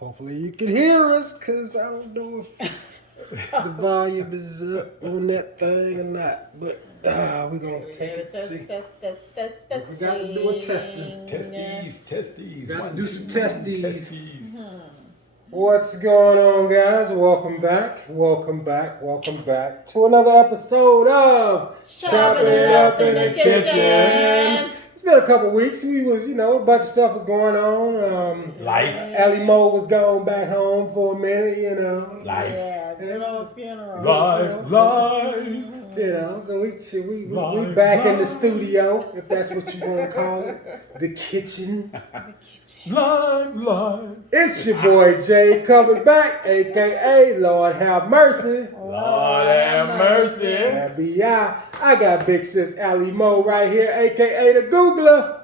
Hopefully you can hear us, because I don't know if the volume is up on that thing or not. But we're going to take it. Test. We got to do a testing. Testes. Got to do some testes. Testes. What's going on, guys? Welcome back to another episode of Chopping It Up in the Kitchen. It's been a couple weeks. We was, a bunch of stuff was going on. Life. Allie Moe was gone back home for a minute, Life. Yeah, good old funeral. Life. So we back in the studio, if that's what you want to call it. The kitchen. Life. It's your boy Jay coming back, a.k.a. Lord Have Mercy. Lord have mercy. FBI. I got big sis Allie Moe right here, a.k.a. the Googler.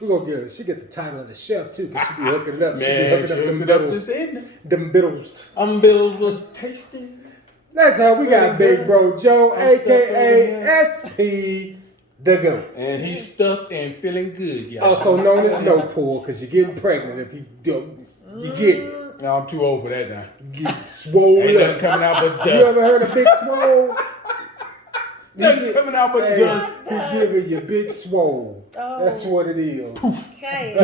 We're gonna get her. She get the title of the chef too, because she be hooking it up. Man, she be hooking up them biddles. Them biddles. Bills was tasty. That's how we got Big Bro Joe, a.k.a. SP the GOAT. And he's stuffed and feeling good, y'all. Also known as no pull, because you're getting pregnant if you do. You get it. No, I'm too old for that now. Get swole Ain't up. nothing coming out but dust. You ever heard of Big Swole? Nothing coming out but dust. He giving you Big Swole. Oh. That's what it is. Okay.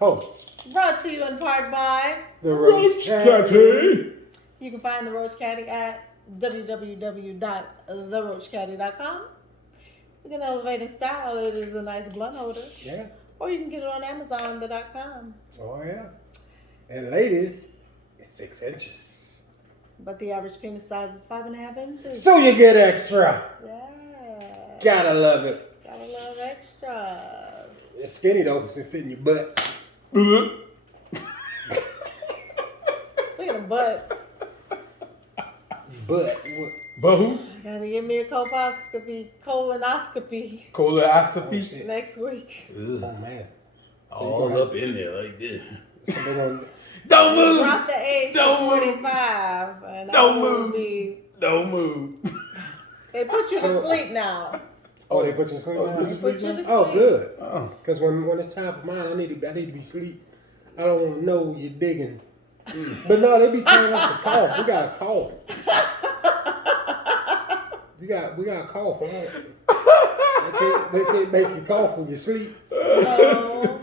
Oh, Brought to you in part by. the Roach Catty. You can find the Roach Caddy at www.theroachcaddy.com. You can elevate in style. It is a nice blunt holder. Yeah. Or you can get it on Amazon.com. Oh, yeah. And ladies, it's 6 inches. But the average penis size is 5.5 inches. So you get extra. Yeah. Gotta love it. Gotta love extras. It's skinny though, because it fit in your butt. Speaking of butt, What? But who? gotta give me a colonoscopy Colonoscopy. next week. Oh, man. All up in there like this. So they're gonna... Don't move. Drop the age Don't to move. 45. And Don't I will move. be- Don't move. They put you to sleep now. Oh, they put you to sleep now? They put you to sleep. Oh, good. Oh. Because when it's time for mine, I need to be asleep. I don't want to know you're digging. But no, they be telling us to cough. We got a cough. We got a cough. Right? They can't make you cough when you sleep. No.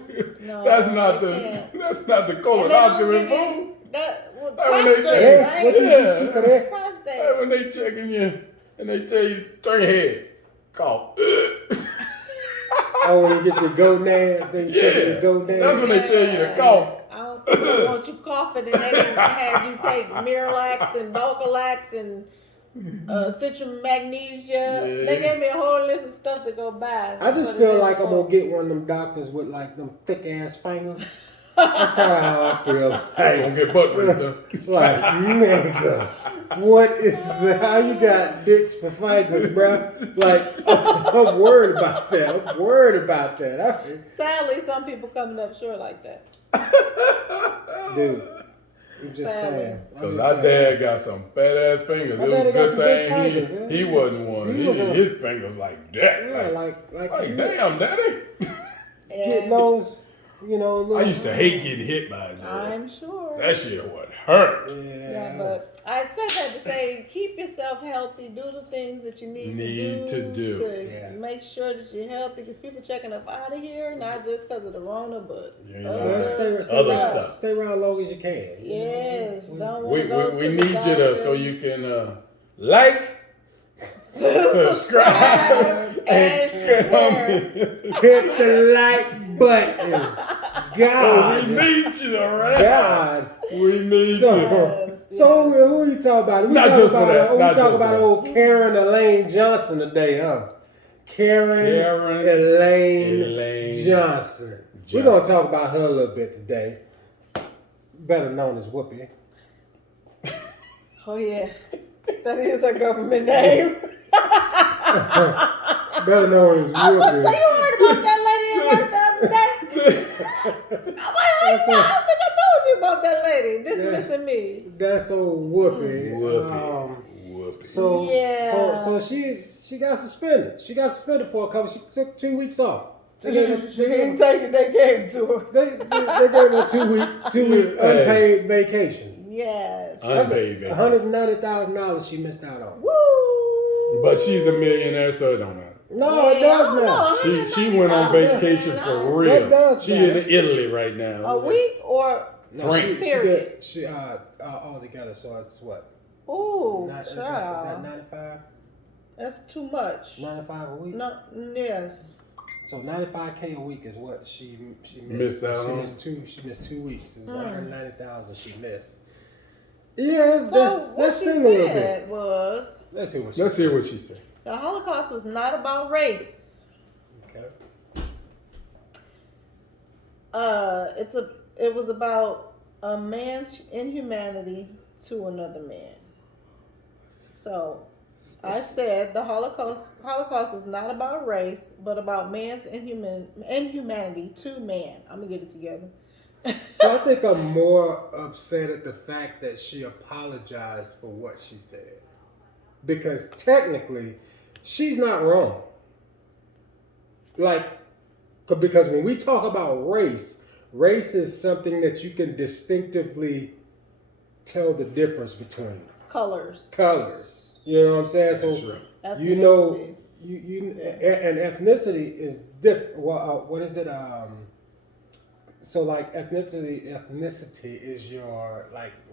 That's not they the can't. colonoscopy And they don't give food. you that, well, Hey, when they- prostate, Hey, right? what is this shit to that? Prostate. Hey, when they checking you and they tell you turn your head, cough. Oh, when you get your gonads, then you check your gonads. That's when they tell you to cough. I don't want you coughing, and they had you take Miralax and Dulcolax and citron magnesia. Yeah. They gave me a whole list of stuff to go buy. I just feel like I'm going to get one of them doctors with like them thick ass fingers. That's kind of how I feel. I ain't gonna get butt with them. Like, nigga, what is how you got dicks for fingers, bro? Like, I'm worried about that. Sadly, some people coming up short like that. Dude, I'm just Sadly. saying. Cause our dad got some fat ass fingers. My It was daddy a got good some big thing fingers, yeah. he wasn't one. He was His fingers like that. Yeah, like damn, daddy. getting those, little, I used to hate getting hit by his ass. I'm sure. That shit would hurt. Yeah, but I said that to say keep yourself healthy. Do the things that you need to do Yeah. make sure that you're healthy. Because people checking up out of here, not just because of the Rona, but Yeah, stay around as long as you can. Yes, don't want We to go to need the you doctor. to so you can like, subscribe, and share. Hit the like button. God. we need you, all right? God. We need you. So Yes. who are you talking about? We Not talking just for about that. we Not talking just about for old Karen Elaine Johnson today, huh? Karen Elaine Johnson. We're gonna talk about her a little bit today. Better known as Whoopi. Oh yeah, that is her government name. Better known as So you Whoopi. heard about that lady at work the other day? I think I told you about that lady dismissing me. That's old Whoopi. Whoopi. So she got suspended. She got suspended for a couple. She took 2 weeks off. They She ain't taking that game to her. They gave her 2 week unpaid vacation. Yes. Unpaid vacation. $190,000 she missed out on. Woo! But she's a millionaire, so it don't matter. No, it does matter. She went on vacation for real. That does she matter. in Italy right now. A week or No, period? She all together, so it's what? Ooh, Is child. that 95? That's too much. 95 a week? No, yes. So $95K a week is what she Missed out on. She missed 2 weeks. It was $190,000 she missed. Yeah, So what let's she think a little said bit. was, Let's hear what she said. the Holocaust was not about race. Okay. It was about a man's inhumanity to another man. So I said the Holocaust is not about race, but about man's inhumanity to man. I'm gonna get it together. So I think I'm more upset at the fact that she apologized for what she said. Because technically, she's not wrong. Because when we talk about race is something that you can distinctively tell the difference between. Colors. You know what I'm saying? So Ethnicities. you know, and ethnicity is different. Well, what is it? So like ethnicity is your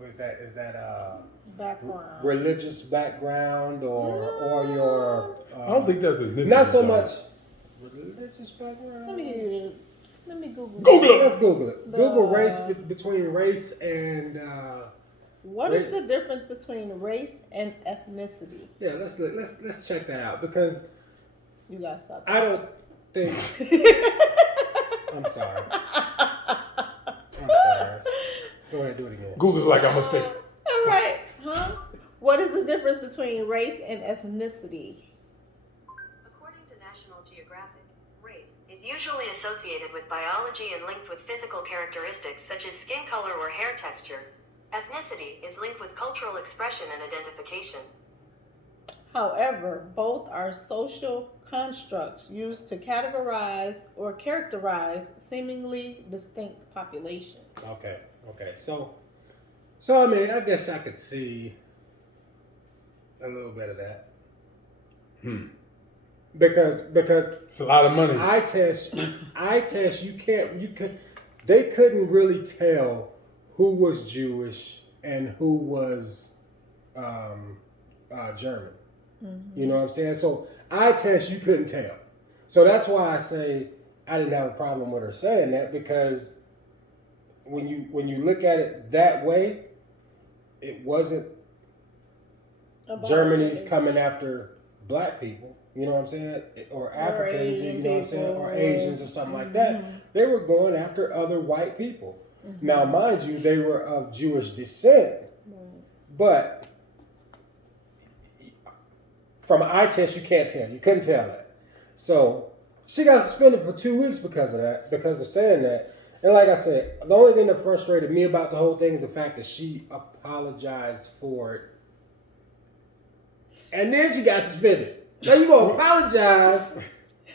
is that Background. religious background or your I don't think that's ethnicity. not so much religious background. Let me Google. Google it. Let's Google it. Google race between race and What is the difference between race and ethnicity? yeah. Let's check that out because You gotta stop. I don't think. I'm sorry. Go ahead, do it again. Google's like I'm mistake. All right, huh? What is the difference between race and ethnicity? According to National Geographic, race is usually associated with biology and linked with physical characteristics such as skin color or hair texture. Ethnicity is linked with cultural expression and identification. However, both are social constructs used to categorize or characterize seemingly distinct populations. Okay. So I mean, I guess I could see a little bit of that. Because It's a lot of money. I test they couldn't really tell who was Jewish and who was German. Mm-hmm. You know what I'm saying? So I test you couldn't tell. So that's why I say I didn't have a problem with her saying that, because when you look at it that way, it wasn't Germany's coming after black people, you know what I'm saying? Or Africans, you know what I'm saying? Or Asians or something like that. They were going after other white people. Mm-hmm. Now, mind you, they were of Jewish descent, but from an eye test, you can't tell. You couldn't tell that. So she got suspended for 2 weeks because of that, because of saying that. And like I said, the only thing that frustrated me about the whole thing is the fact that she apologized for it. And then she got suspended. Now you gonna apologize,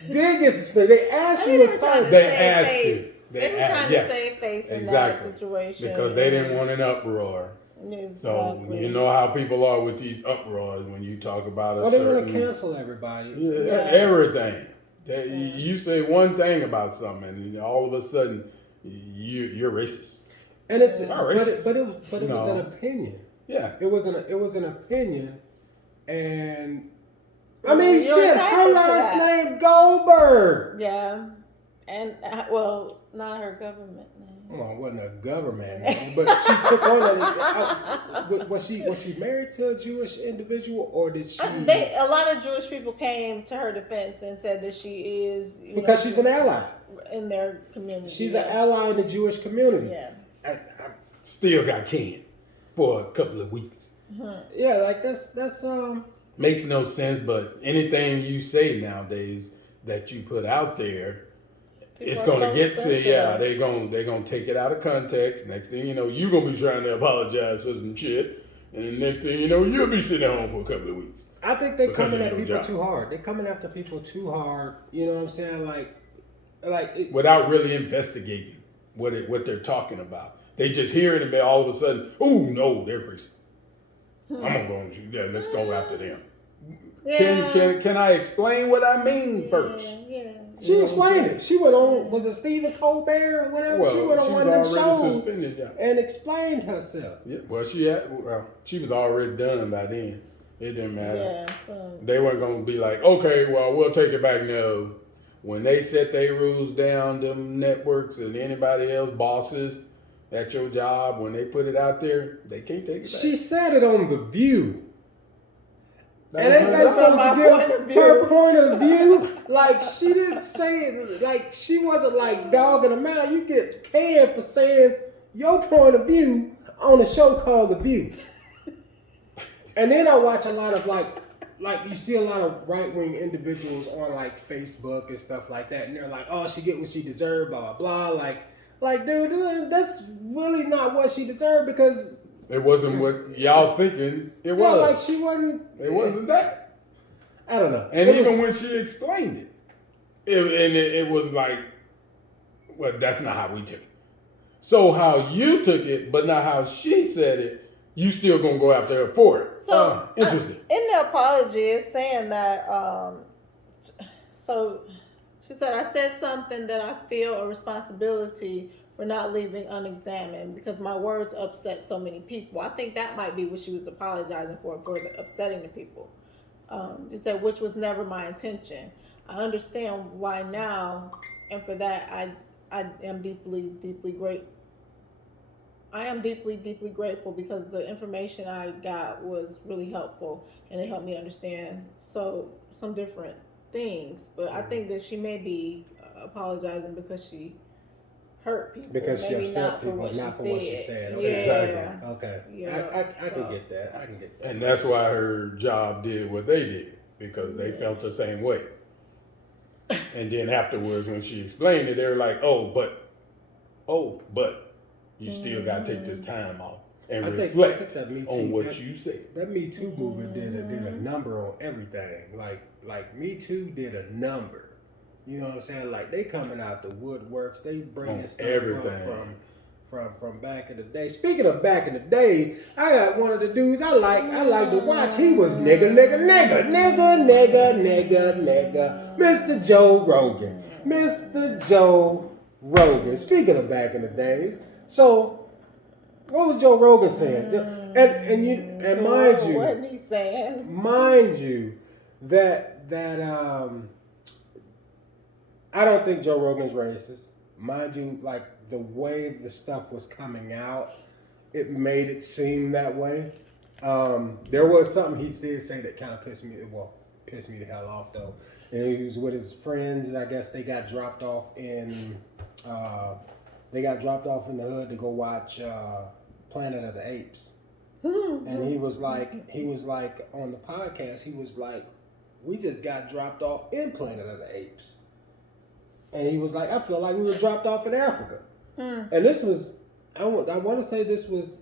then get suspended. They asked you to apologize. They asked you. They were trying to save face in that situation. Because they didn't want an uproar. Exactly. So you know how people are with these uproars when you talk about a Well, they certain... want to cancel everybody. Everything. You say one thing about something, and all of a sudden you're racist. And it's racist. but it was an opinion. Yeah. It was an opinion, and I mean, You're shit. Her entitled to last that. name Goldberg. Yeah, and not her government name. Well, it wasn't a government name, but she took on that. Was she married to a Jewish individual, or did she? A lot of Jewish people came to her defense and said that she is because she's an ally in their community. She's an ally in the Jewish community. Yeah. I still got canned for a couple of weeks. Mm-hmm. Yeah, like that's Makes no sense, but anything you say nowadays that you put out there, it's gonna get to they're gonna take it out of context. Next thing you know, you're gonna be trying to apologize for some shit, and the next thing you know, you'll be sitting at home for a couple of weeks. I think they're coming at people too hard. They're coming after people too hard. You know what I'm saying? Like without really investigating what they're talking about. They just hear it and then all of a sudden, oh no, they're racist. I'm gonna go and let's go after them. Yeah. Can I explain what I mean first? Yeah. She explained it. She went on, was it Stephen Colbert or whatever? Well, she went on one of them shows suspended, and explained herself. Yeah, well, she was already done by then. It didn't matter. Yeah, so. They weren't going to be like, okay, well, we'll take it back. No. When they set their rules down, them networks and anybody else, bosses at your job, when they put it out there, they can't take it back. She said it on The View. And ain't they supposed to give her point of view? Like, she didn't say it, like, she wasn't like dogging them out. You get canned for saying your point of view on a show called The View. And then I watch a lot of, like you see a lot of right-wing individuals on, like, Facebook and stuff like that. And they're like, oh, she get what she deserved, blah, blah, blah. Like, dude, that's really not what she deserved because... It wasn't what y'all thinking it was. Yeah, like she wasn't... It wasn't that. I don't know. And even when she explained it was like, well, that's not how we took it. So how you took it, but not how she said it, you still gonna go after her for it. So interesting. In the apology, it's saying that, so she said, I said something that I feel a responsibility for not leaving unexamined because my words upset so many people. I think that might be what she was apologizing for upsetting the people. She said, which was never my intention. I understand why now, and for that, I am deeply, deeply grateful. I am deeply, deeply grateful because the information I got was really helpful and it helped me understand some different things. But I think that she may be apologizing because she hurt people. Because she upset people, not for what she said. Okay. Exactly. Okay. Yeah. I can get that. I can get that. And that's why her job did what they did, because they felt the same way. And then afterwards, when she explained it, they were like, but you still got to take this time off and reflect on what you said. That Me Too movement did a number on everything. Like Me Too did a number. You know what I'm saying? Like, they coming out the woodworks. They bringing stuff everything from back in the day. Speaking of back in the day, I got one of the dudes I like to watch. He was nigga. Mr. Joe Rogan. Mr. Joe Rogan. Speaking of back in the days. So, what was Joe Rogan saying? And mind you, what he saying? Mind you, that I don't think Joe Rogan's racist. Mind you, like, the way the stuff was coming out, it made it seem that way. There was something he did say that kind of pissed me the hell off, though. And he was with his friends, and I guess they got dropped off in the hood to go watch Planet of the Apes. And he was like on the podcast, he was like, we just got dropped off in Planet of the Apes. And he was like, I feel like we were dropped off in Africa. And this was, I want to say this was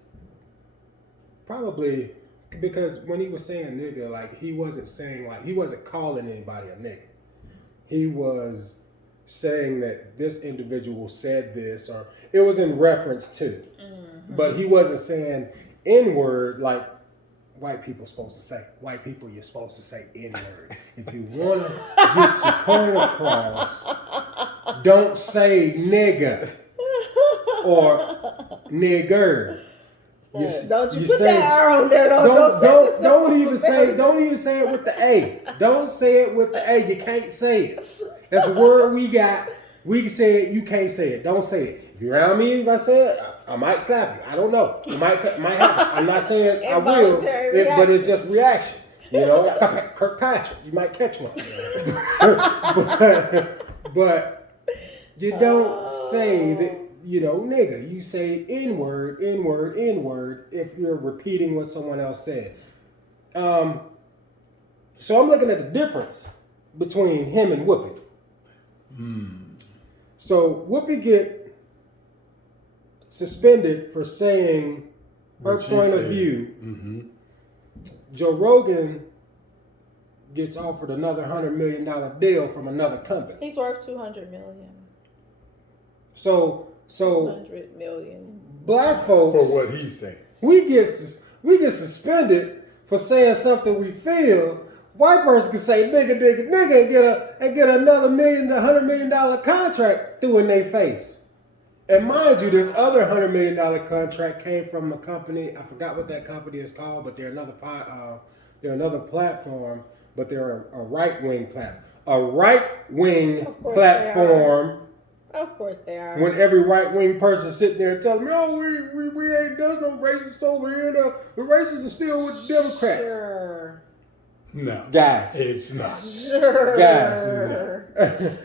probably, because when he was saying nigga, like, he wasn't calling anybody a nigga. He was saying that this individual said this, or it was in reference to. But he wasn't saying N-word like white people supposed to say. White people, you're supposed to say N-word. If you want to get your point across, don't say nigga or nigger. Don't you put that R on there. Don't even say it with the A. Don't say it with the A. You can't say it. That's a word we got. We can say it. You can't say it. Don't say it. If you're around me, if I say it, I might slap you. I don't know. It might happen. I'm not saying I will, but it's just reaction. You know, Kirkpatrick, you might catch one. but you don't say that. You know, nigga, you say N-word, N-word, N-word if you're repeating what someone else said. So I'm looking at the difference between him and Whoopi. So Whoopi get suspended for saying her point of view. Joe Rogan gets offered another $100 million deal from another company. He's worth $200 million. So 100 million. black folks, For what he's saying. we get suspended for saying something we feel. White person can say nigga, nigga, nigga, and get another $100 million contract through in their face. And mind you, this other $100 million contract came from a company. I forgot what that company is called, but they're another platform. But they're a right wing platform. A right wing platform. Of course they are. When every right wing person sitting there and telling me, "Oh, we ain't there's no racists over here. The racists are still with the Democrats." Sure. No, guys, it's not. Sure. Guys, no.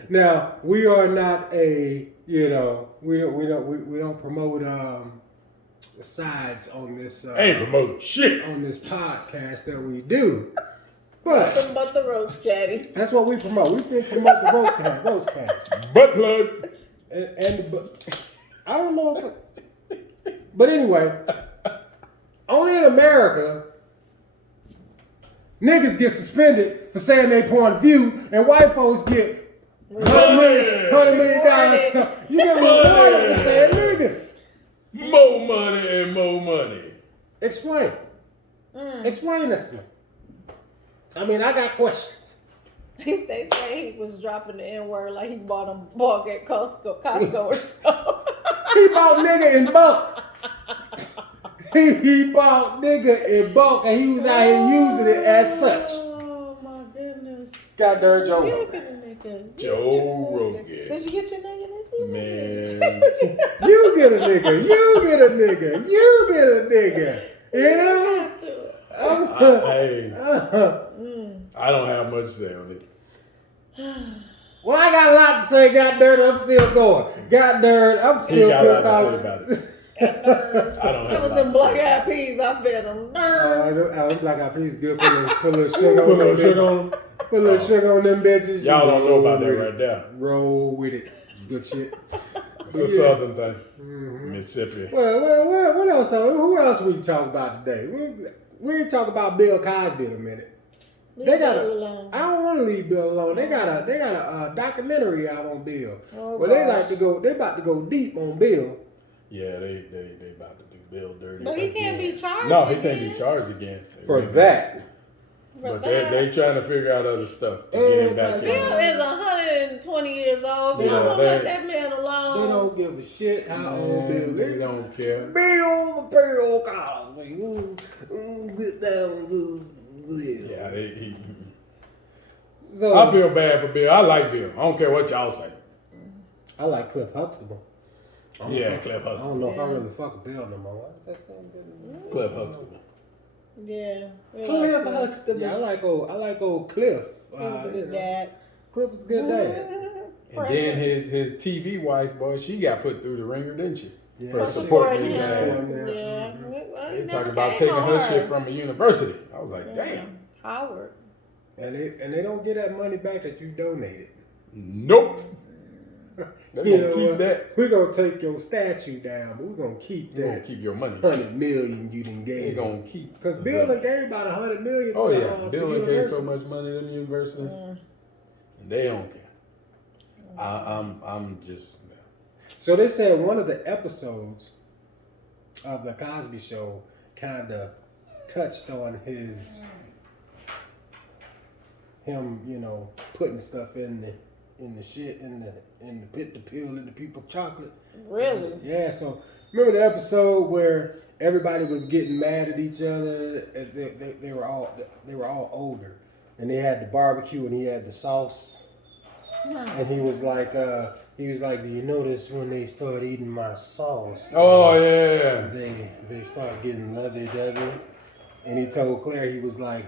Now we are not a we don't promote sides on this. Ain't promoting shit on this podcast that we do. But nothing but the roach caddy. That's what we promote. We promote the roach caddy. Butt plug. But I don't know if but anyway, only in America, niggas get suspended for saying they point of view, and white folks get $100 million. You get rewarded for saying niggas. More money and more money. Explain. Explain this to me. I mean, I got questions. They say he was dropping the N-word like he bought a bulk at Costco or so. He bought nigga in bulk. He bought nigga in bulk, and he was out here using it as such. Oh my goodness. God darn Joe Rogan. Joe Rogan. Did you get your nigga? Man. You get a nigga. You get a nigga. You get a nigga. You know? I don't have much to say on it. Well, I got a lot to say. God darn, I'm still going. God darn, I'm still pissed off. About it. I don't have It was them black eyed peas. I fed them. Them black eyed peas good. Put a little sugar on them bitches. Put a little sugar on them bitches. Y'all don't know about that right there. Roll with it. Good shit. It's a southern thing. Mississippi. Well, what else? Who else we talk about today? We ain't talk about Bill Cosby in a minute. I don't want to leave Bill alone. They got a documentary out on Bill. But they about to go deep on Bill. Yeah, they about to do Bill dirty. But he can't be charged. No, he can't be charged again. For that. But they trying to figure out other stuff to get him back in. Bill is 120 years old. If y'all don't let that man alone. They don't give a shit how old Bill is. They don't care. Bill Cosby. Get down. Yeah, So, I feel bad for Bill. I like Bill. I don't care what y'all say. I like Cliff Huxtable. Yeah, Cliff Huxtable. I don't know if I really fuck with Bill no more. Cliff Huxtable. Yeah. Cliff Huxtable. Yeah, I like old Cliff. He was a good dad. Cliff was a good dad. And then his TV wife, boy, she got put through the ringer, didn't she? Yeah. For supporting his ass. Yeah. They talk about taking her shit from a university. I was like, damn. Howard. And they don't get that money back that you donated. Nope. They're gonna keep that. We're gonna take your statue down, but we're gonna keep that. We're gonna keep your money. $100 million you done gave. They're gonna keep. Because Bill done gave about $100 million. Oh yeah, Bill done gave so much money to them universities, and they don't care. I'm just. So they said one of the episodes of the Cosby Show kind of touched on him, putting stuff in the shit in the pit, the pill, in the people chocolate. Really? Yeah. So remember the episode where everybody was getting mad at each other? And they were all older, and they had the barbecue and he had the sauce, and he was like, do you notice when they start eating my sauce? Oh yeah. They start getting lovey-dovey. And he told Claire, he was like,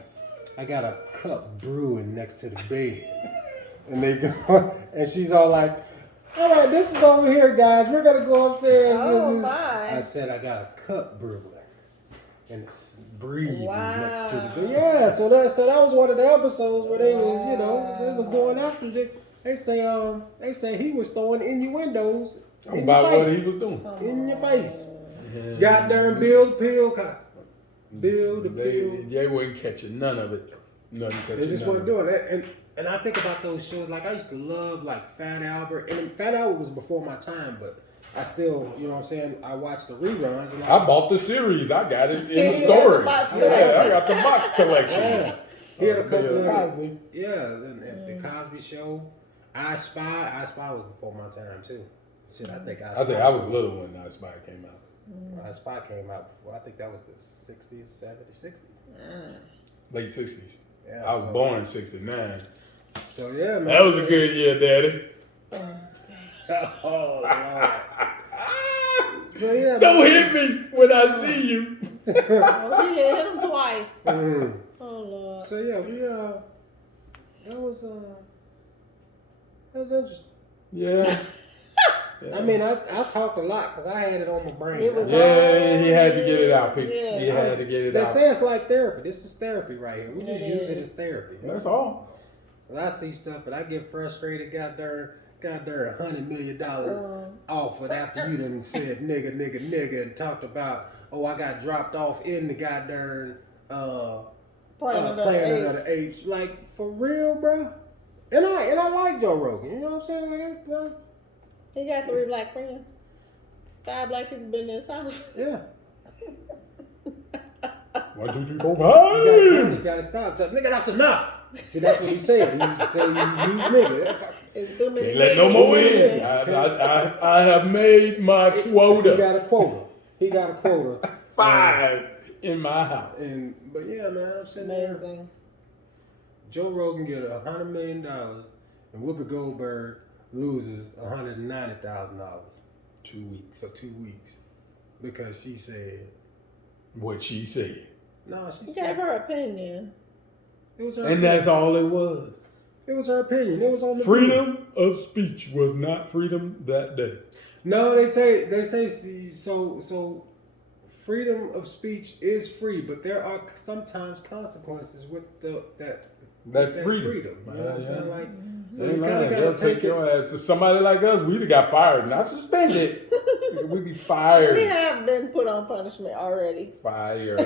I got a cup brewing next to the bed. And they go, and she's all like, all right, this is over here, guys. We're gonna go upstairs. Oh my! I said I got a cup brewing, and it's breathing next to the bed. Yeah, so that was one of the episodes where they was, they was going after it. They say he was throwing innuendos about what he was doing in your face. Goddamn Bill the Pill Cop. Bill the Pill. They weren't catching none of it. They just weren't doing that. And I think about those shows, like I used to love like Fat Albert, and Fat Albert was before my time, but I still, you know what I'm saying, I watched the reruns. And I bought the series. I got it in the Yeah, storage. the box Yeah, I got the box collection. Yeah, he had a couple of Cosby. Yeah, and the Cosby Show, I Spy. I Spy was before my time too. Shit, I think I was little when I Spy came out. I Spy came out before. I think that was the 60s, 70s, 60s. Late 60s. Yeah, I was born in 69. So yeah, man. That was a good year, Daddy. Oh Lord. So yeah, Don't man. hit me when I see you. Oh, yeah, hit him twice. Mm. Oh Lord. So yeah, that was interesting. Yeah. I mean, I talked a lot because I had it on my brain. It was Yeah, he had to get it out, people. Yes. He had to get it They out. say it's like therapy. This is therapy right here. We just It use it is. as therapy. That's all. When I see stuff and I get frustrated, got there $100 million offered after you done said nigga and talked about, I got dropped off in the goddamn Planet Planet of the Apes. Like, for real, bro? And I like Joe Rogan. You know what I'm saying? Like, He got 3 black friends. 5 black people been in his house. yeah. 1, 2, 3, 4, 5. You gotta stop. Nigga, that's enough. See, that's what he said. He said you use nigga. It's too many Can't let no niggas. more in. I have made my He quota. got a quota. 5 in my house. But yeah, man, I'm sitting there. Amazing. Joe Rogan get $100 million, and Whoopi Goldberg loses $190,000 2 weeks. for 2 weeks because she said, What she said. "No, she She said gave her opinion. it was her And opinion. that's all it was. It was her opinion. It was on the Freedom of speech was not freedom that day. No, they say see, so freedom of speech is free, but there are sometimes consequences with that freedom. You know what I'm saying? Like, so you kind of They'll gotta take your it. ass. So somebody like us, we'd have got fired, not suspended. We'd be fired. We have been put on punishment already. Fired.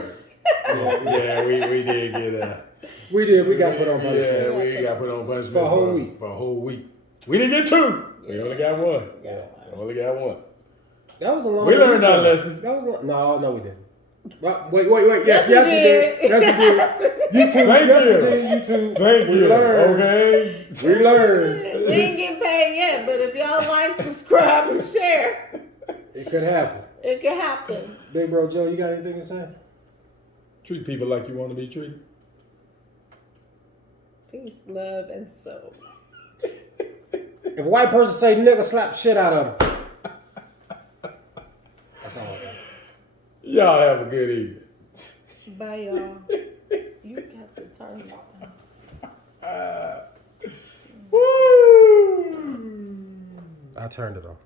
yeah, we did get We did. We got put on punishment. Yeah, we got put on punishment For a whole week. For a whole week. We didn't get 2. We only got 1. Yeah. We only got 1. That was a long. We learned week, our though. lesson. That was no, we didn't. Wait. Yes, we you did. Yes, you did. You too. Thank Yes, you. you did. You too. Thank We you. learned. Okay. We learned. We ain't getting paid yet, but if y'all like, subscribe, and share, It could happen. it can happen. Big bro Joe, you got anything to say? Treat people like you want to be treated. Peace, love, and soul. If a white person say nigga, slap the shit out of him. That's all I got. Y'all have a good evening. Bye, y'all. You have to turn it off. Woo! I turned it off.